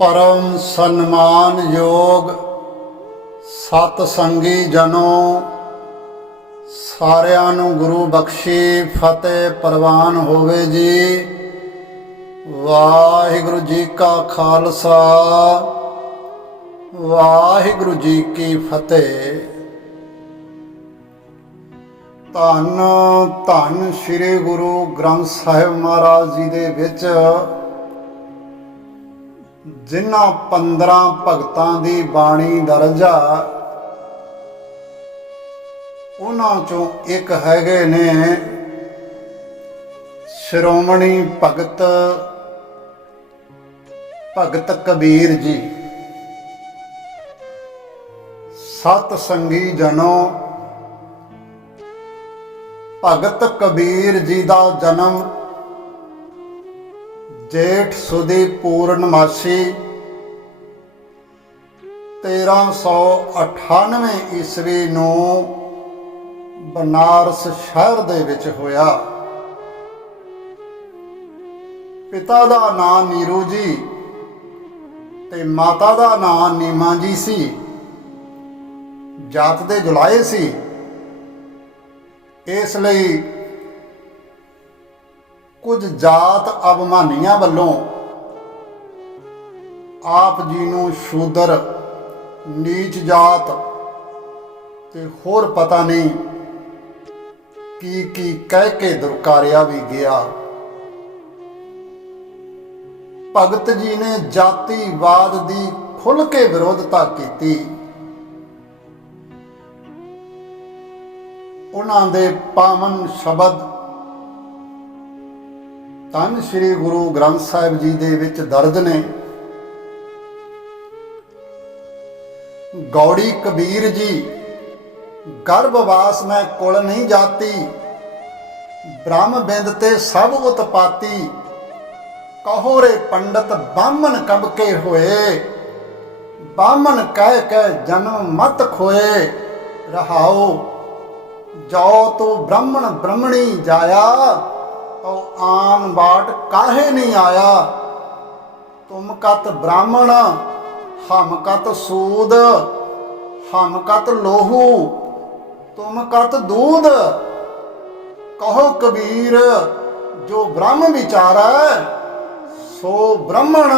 परम सन्मान योग सतसंगी जनों सारिਆਂ ਨੂੰ गुरु बख्शी फतेह प्रवान होवे जी। वाहिगुरु जी का खालसा वाहिगुरु जी की फतेह। धन धन श्री गुरु ग्रंथ साहिब महाराज जी दे विच जिन्हां 15 भगतां दी बाणी दर्ज आ, उन्हां चों एक हैगे ने शिरोमणी भगत भगत कबीर जी। सतसंगी जनों, भगत कबीर जी का जन्म जेठ सुदी पूर्णमासी 1398 ईस्वी नूं बनारस शहर दे विच होया। पिता दा नाम नीरू जी ते माता दा नाम नीमा जी सी। जात दे जुलाए सी, इसलिए कुछ जात अभिमानियां वल्लों आप जी नूं शूदर नीच जात ते होर पता नहीं की कह के दुरकारिया भी गया। भगत जी ने जातिवाद की खुल के विरोधता की। उन्हां दे पावन शब्द धन श्री गुरु ग्रंथ साहिब जी दे विच दर्ज ने। गौड़ी कबीर जी गर्भवास में कुल नहीं जाती, ब्रह्म बिंद ते सब उत्पाती। कहो रे पंडित बामन कब के होए, बामन कह के जन्म मत खोए। रहाओ जाओ तो ब्राह्मण ब्रह्मणी जाया, तो आन बाट काहे नहीं आया। तुम कत ब्राह्मण हम कत सूद, हम कत लोहू तुम कत दूध। कहो कबीर जो ब्रह्म विचार सो ब्राह्मण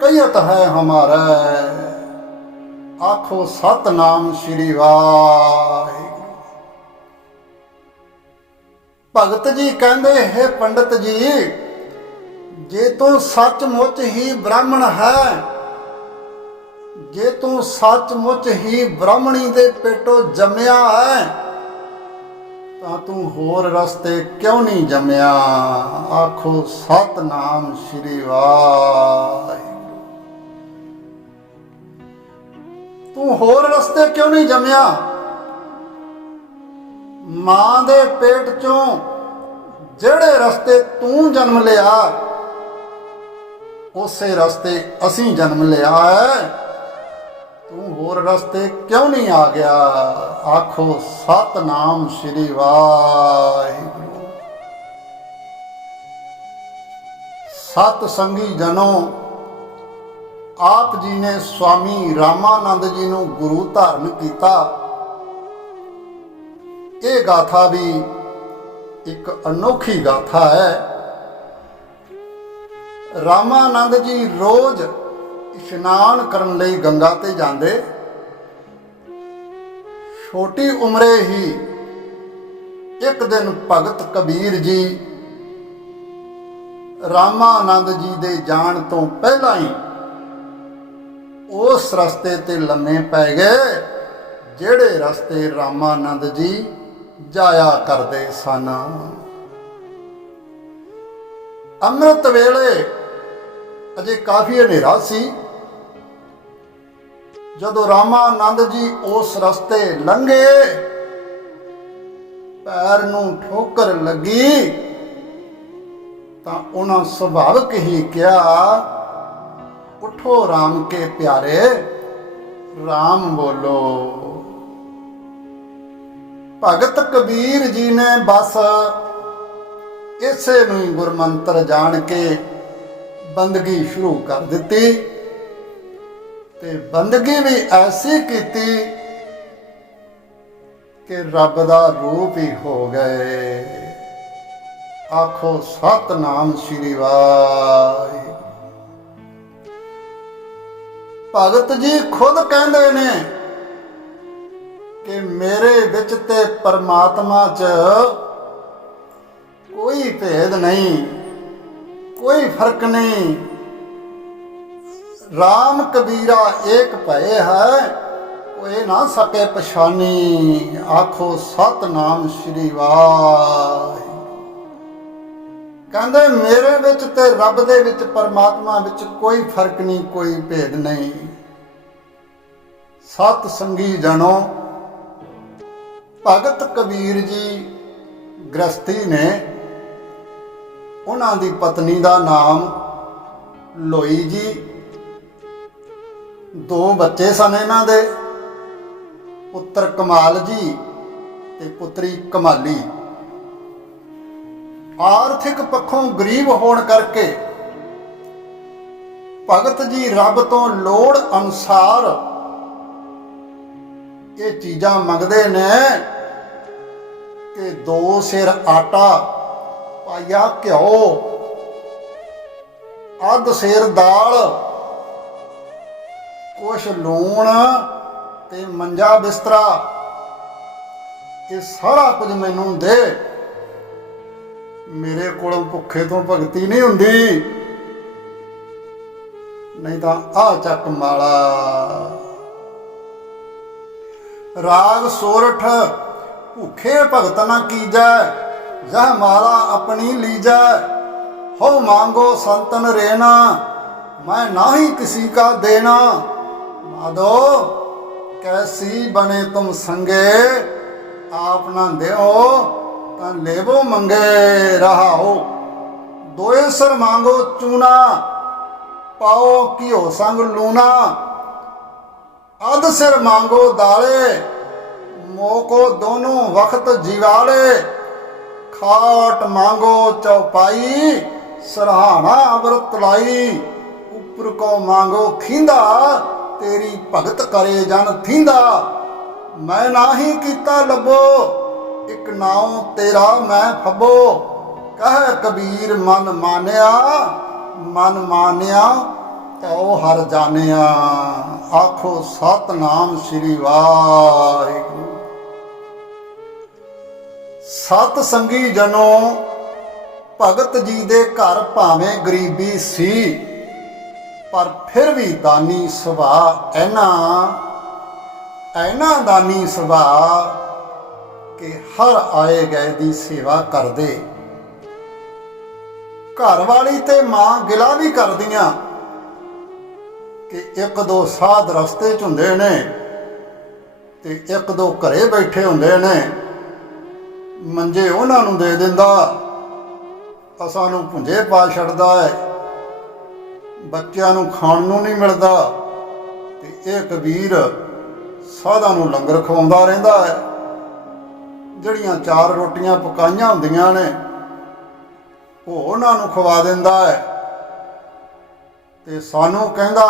कहियत है हमारा। आखो सतनाम श्री वाहिगुरु। भगत जी कहंदे हे पंडित जी, जे तू सचमुच ही ब्राह्मण है, जे तू सचमुच ही ब्राह्मणी दे पेटों जमया है, तो तू होर रस्ते क्यों नहीं जमया। आखो सतनाम श्री वाहिगुरु। तू होर रस्ते क्यों नहीं जमया। मां दे पेट चों जेड़े रस्ते तू जन्म लिया, उसे रस्ते असीं जन्म लिया है। तू होर रस्ते क्यों नहीं आ गया। आखो सतनाम श्री वाहिगुरु। सतसंगी जनों, आप जी ने स्वामी रामानंद जी नूं गुरु धारण किया। ये गाथा भी एक अनोखी गाथा है। रामानंद जी रोज इशनान करन लई गंगा ते जांदे। छोटी उम्रे ही एक दिन भगत कबीर जी रामानंद जी दे जाण तो पहला ही उस रस्ते ते लम्मे पै गए जेड़े रस्ते रामानंद जी जाया करते सन। अमृत वेले अजे काफी हनेरा सी। जदों रामानंद जी उस रस्ते लंघे, पैर नूं ठोकर लगी, तां उन्हां सुभाविक ही कहा, उठो राम के प्यारे, राम बोलो। भगत कबीर जी ने बस इसे नूं गुरमंत्र जान के ਬੰਦਗੀ ਸ਼ੁਰੂ ਕਰ ਦਿੱਤੀ ਤੇ ਬੰਦਗੀ ਵੀ ਐਸੀ ਕੀਤੀ ਕਿ ਰੱਬ ਦਾ ਰੂਪ ਹੀ ਹੋ ਗਏ। ਆਖੋ ਸਤਨਾਮ ਸ਼੍ਰੀ ਵਾਹਿਗੁਰੂ। ਭਗਤ ਜੀ ਖੁਦ ਕਹਿੰਦੇ ਨੇ ਕਿ ਮੇਰੇ ਵਿੱਚ ਤੇ ਪਰਮਾਤਮਾ 'ਚ ਕੋਈ ਭੇਦ ਨਹੀਂ, ਕੋਈ ਫਰਕ ਨਹੀਂ। ਰਾਮ ਕਬੀਰਾ ਏਕ ਭਏ ਹੈ, ਕੋਏ ਨਾ ਸਕੇ ਪਛਾਨੀ। ਆਖੋ ਸਤਨਾਮ ਸ਼੍ਰੀ ਵਾਹਿਗੁਰੂ। ਕਹਿੰਦੇ ਮੇਰੇ ਵਿੱਚ ਤੇ ਰੱਬ ਦੇ ਵਿੱਚ, ਪਰਮਾਤਮਾ ਵਿੱਚ ਕੋਈ ਫਰਕ ਨਹੀਂ, ਕੋਈ ਭੇਦ ਨਹੀਂ। ਸਤ ਸੰਗੀ ਜਨੋ, ਭਗਤ ਕਬੀਰ ਜੀ ਗ੍ਰਸਤੀ ਨੇ। ਉਹਨਾਂ ਦੀ ਪਤਨੀ ਦਾ ਨਾਮ ਲੋਈ ਜੀ। 2 ਬੱਚੇ ਸਨ ਇਹਨਾਂ ਦੇ, ਪੁੱਤਰ ਕਮਾਲ ਜੀ ਤੇ ਪੁੱਤਰੀ ਕਮਾਲੀ। ਆਰਥਿਕ ਪੱਖੋਂ ਗਰੀਬ ਹੋਣ ਕਰਕੇ ਭਗਤ ਜੀ ਰੱਬ ਤੋਂ ਲੋੜ ਅਨੁਸਾਰ ਇਹ ਚੀਜ਼ਾਂ ਮੰਗਦੇ ਨੇ ਕਿ 2 ਸੇਰ ਆਟਾ, ਪਾਇਆ ਘਿਓ, ਅੱਧ ਸੇਰ ਦਾਲ, ਕੁਛ ਲੂਣ ਤੇ ਮੰਜਾ ਬਿਸਤਰਾ, ਇਹ ਸਾਰਾ ਕੁਝ ਮੈਨੂੰ ਦੇ। ਮੇਰੇ ਕੋਲੋਂ ਭੁੱਖੇ ਤੋਂ ਭਗਤੀ ਨਹੀਂ ਹੁੰਦੀ, ਨਹੀਂ ਤਾਂ ਆ ਚੱਕ ਮਾਲਾ। ਰਾਗ ਸੋਰਠ ਭੁੱਖੇ ਭਗਤ ਨਾ ਕੀਜੈ, जह माला अपनी लीजै। हो मांगो संतन रेना, मैं नाही किसी का देना। माधो कैसी बने तुम संगे, आप ना देओ ता लेवो मंगे रहा हो। दोए सर मांगो चूना, पाओ घिओ संग लूना। अध सिर मांगो दाले, मोको दोनों वक्त जीवाले। खाट मांगो चौपाई, सरहाना अमृत लाई। उपर को मांगो खींदा, तेरी भगत करे जन थींदा। मैं नाही कीता लबो, एक नाव तेरा मैं फबो। कह कबीर मन मानिया, मन मानिया तो हर जानिया। आखो सतनाम श्री वाहिगुरू। सत संगी जनो, भगत जी दे घर भावें गरीबी सी, पर फिर भी दानी सुभाव ऐना दानी सुभाव कि हर आए गए दी सेवा करदे। घर वाली ते मां गिला भी करदियां कि 1-2 साध रस्ते च हुंदे ने ते 1-2 घरे बैठे हुंदे ने। ਮੰਜੇ ਉਹਨਾਂ ਨੂੰ ਦੇ ਦਿੰਦਾ, ਅਸਾਂ ਨੂੰ ਭੁੰਜੇ ਪਾ ਛੱਡਦਾ ਹੈ, ਬੱਚਿਆਂ ਨੂੰ ਖਾਣ ਨੂੰ ਨਹੀਂ ਮਿਲਦਾ। ਤੇ ਇਹ ਕਬੀਰ ਸਾਧਾਂ ਨੂੰ ਲੰਗਰ ਖਵਾਉਂਦਾ ਰਹਿੰਦਾ ਹੈ। ਜਿਹੜੀਆਂ 4 ਰੋਟੀਆਂ ਪਕਾਈਆਂ ਹੁੰਦੀਆਂ ਨੇ ਉਹ ਉਹਨਾਂ ਨੂੰ ਖਵਾ ਦਿੰਦਾ ਹੈ। ਤੇ ਸਾਨੂੰ ਕਹਿੰਦਾ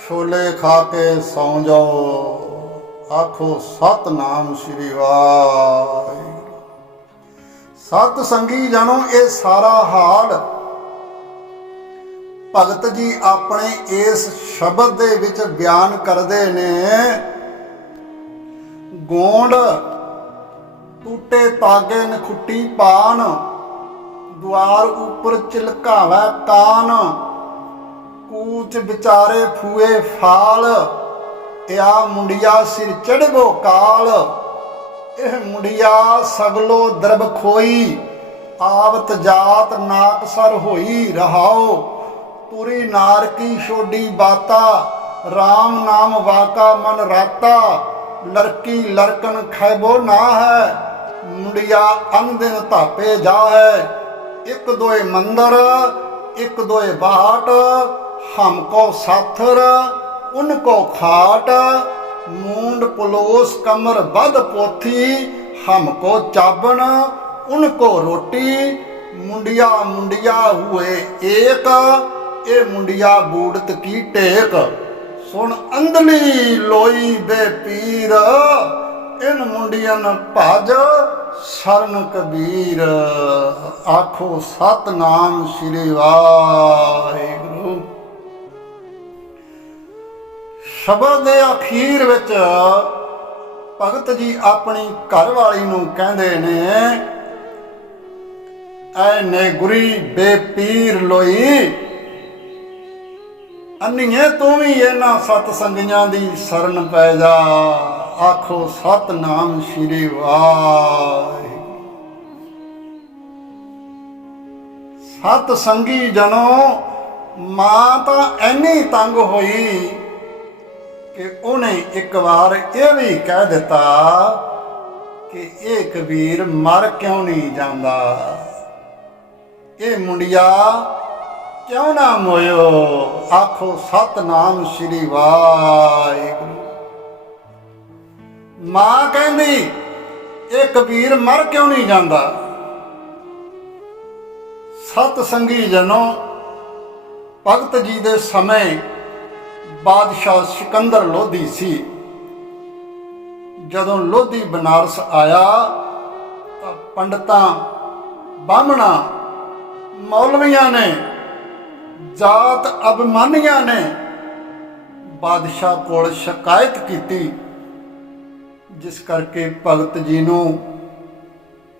ਛੋਲੇ ਖਾ ਕੇ ਸੌਂ ਜਾਓ। आखो सतनाम श्री वाहिगुरू। सत संगी जानो, ये सारा हाल भगत जी अपने इस शब्द दे विच बयान करते ने। गोंड टूटे तागे नखुट्टी पान, द्वार उपर चिलकावै कान। कूच बिचारे फूए फाल, या मुंडिया सिर चढ़बो काल। यह मुंडिया सगलो द्रब खोई, आवत जात नाक सर होई। रहाओ तुरी नार की छोडी बाता, राम नाम वाका मन राता। लड़की लड़कन खैबो ना है, मुंडिया अन दिन धापे जा है। एक दोए मंदर एक दोए बाट, हमको साथर उनको खाट। मूंड पुलोस कमर बद पोथी, हमको चाबन उनको रोटी। मुंडिया मुंडिया हुए एक, ए मुंडिया बूढ़त की टेक। सुन अंधली लोई बे पीर, इन मुंडियन भज शरण कबीर। आखो सतनाम श्री वाहिगुरु। शब्द दे अखीर विच भगत जी अपनी घरवाली नूं कहंदे ने, ऐ ने गुरी बेपीर लोई, अन्नीए तू भी इन्हां सत संगियां दी शरण पै जा। आखो सतनाम श्री वाहिगुरू। सत संगी जनो, मां तां ऐनी तंग होई कि उन्हें एक बार ये भी कह दिता कि ये कबीर मर क्यों नहीं जाता, ये मुंडिया क्यों ना मोयो। आखो सतनाम श्री वाहिगुरू। मां कहंदी ये कबीर मर क्यों नहीं जाता। सत संगी जनो, भगत जी दे समय बादशाह सिकंदर लोधी सी। जदों लोधी बनारस आया तो पंडितां, बामणा, मौलवियां ने, जात अभिमानियां ने बादशाह कोल शिकायत की, जिस करके भगत जी नूं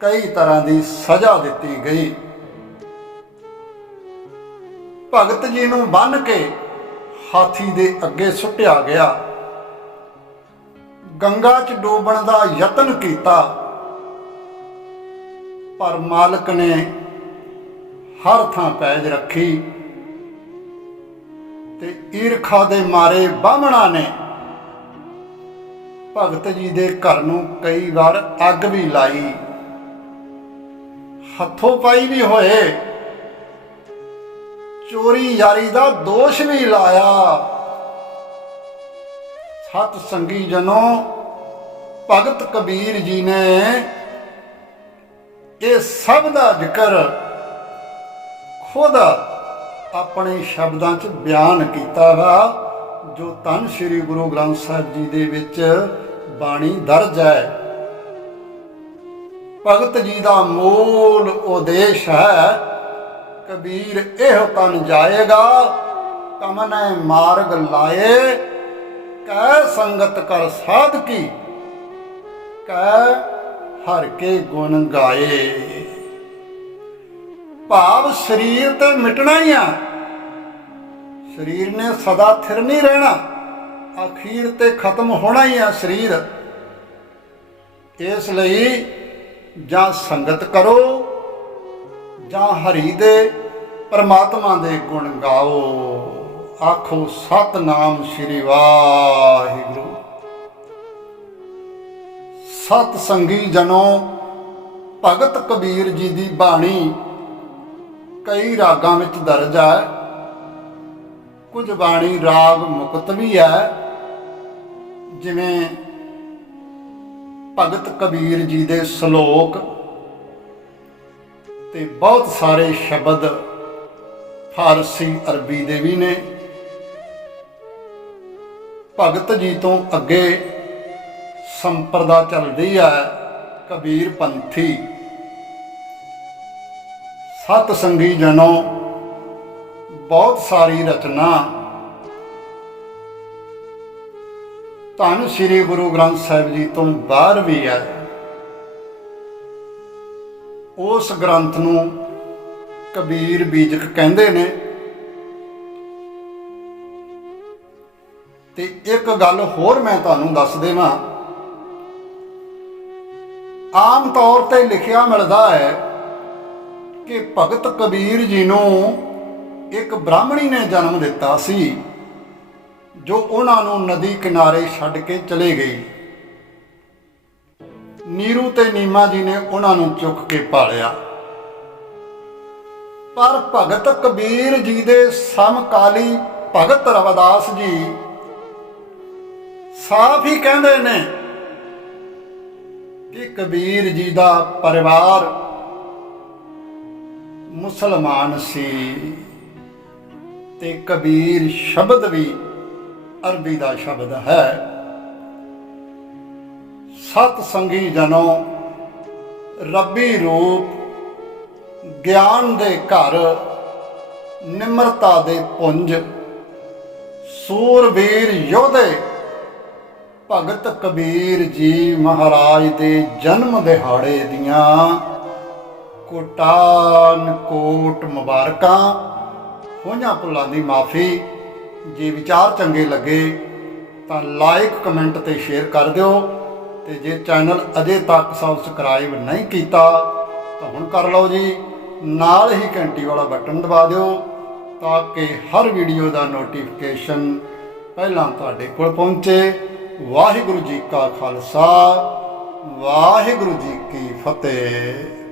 कई तरह की सज़ा दी गई। भगत जी नूं बन के हाथी दे अगे सुटिया गया, गंगा च डूबण का यतन किया, पर मालिक ने हर थां पैज रखी ते ईरखा दे मारे बामणा ने भगत जी दे घर नूं कई बार अग भी लाई, हथों पाई भी होए, चोरी यारी का दोष भी लाया। सत संगी जनो, भगत कबीर जी ने ये सब का जिक्र खुद अपने शब्दों च बयान किया वा, जो धन श्री गुरु ग्रंथ साहिब जी दे विच बाणी दर्ज है। भगत जी का मूल उद्देश है, कबीर एह तन जाएगा, कमने मार्ग लाए, कै संगत कर साध की, कै हर के गुण गाए। भाव शरीर तो मिटना ही है, शरीर ने सदा थिर नहीं रहना, अखीर ते खत्म होना ही है शरीर। इसलिए जां संगत करो, जां हरि दे परमात्मा दे गुण गाओ। आखो सतनाम श्री वाहिगुरू। सत संगी जनो, भगत कबीर जी की बाणी कई रागां विच दर्ज है। कुछ बाणी राग मुकत भी है, जिवें भगत कबीर जी दे सलोक ते बहुत सारे शब्द फारसी अरबी दे भी ने। भगत जी तो अगे संप्रदा चलती है कबीर पंथी। सत संगी जनो, बहुत सारी रचना धन श्री गुरु ग्रंथ साहिब जी तो बाहर भी है। उस ग्रंथ नूं कबीर बीजक कहंदे ने। ते एक गल होर मैं तुहानूं दस देवां, आम तौर पर लिखिया मिलता है कि भगत कबीर जी नूं एक ब्राह्मणी ने जन्म दिता सी, जो उन्होंने नदी किनारे छड्ड के चले गई। नीरू ते नीमा जी ने उन्होंने चुक के पालिया। पर भगत कबीर जी दे समकाली भगत रविदास जी साफ ही कहते ने कि कबीर जी का परिवार ਮੁਸਲਮਾਨ ਸੀ ਤੇ ਕਬੀਰ ਸ਼ਬਦ ਵੀ ਅਰਬੀ ਦਾ ਸ਼ਬਦ ਹੈ। ਸਤ ਸੰਗੀ ਜਨੋ ਰੱਬੀ ਰੂਪ, ਗਿਆਨ ਦੇ ਘਰ, ਨਿਮਰਤਾ ਦੇ ਪੁੰਜ, ਸੂਰਬੀਰ ਯੋਧੇ ਭਗਤ ਕਬੀਰ ਜੀ ਮਹਾਰਾਜ ਦੇ ਜਨਮ ਦਿਹਾੜੇ ਦੀਆਂ ਕੋਟਾਨ ਕੋਟ ਮੁਬਾਰਕਾਂ। ਹੋਈਆਂ ਭੁੱਲਾਂ ਦੀ ਮਾਫੀ। ਜੇ ਵਿਚਾਰ ਚੰਗੇ ਲੱਗੇ ਤਾਂ ਲਾਈਕ ਕਮੈਂਟ ਤੇ ਸ਼ੇਅਰ ਕਰ ਦਿਓ, ਤੇ ਜੇ ਚੈਨਲ ਅਜੇ ਤੱਕ ਸਬਸਕ੍ਰਾਈਬ ਨਹੀਂ ਕੀਤਾ ਤਾਂ ਹੁਣ ਕਰ ਲਓ ਜੀ। ਨਾਲ ਹੀ ਘੰਟੀ ਵਾਲਾ ਬਟਨ ਦਬਾ ਦਿਓ ਤਾਂ ਕਿ ਹਰ ਵੀਡੀਓ ਦਾ ਨੋਟੀਫਿਕੇਸ਼ਨ ਪਹਿਲਾਂ ਤੁਹਾਡੇ ਕੋਲ ਪਹੁੰਚੇ। ਵਾਹਿਗੁਰੂ ਜੀ ਕਾ ਖਾਲਸਾ, ਵਾਹਿਗੁਰੂ ਜੀ ਕੀ ਫਤਿਹ।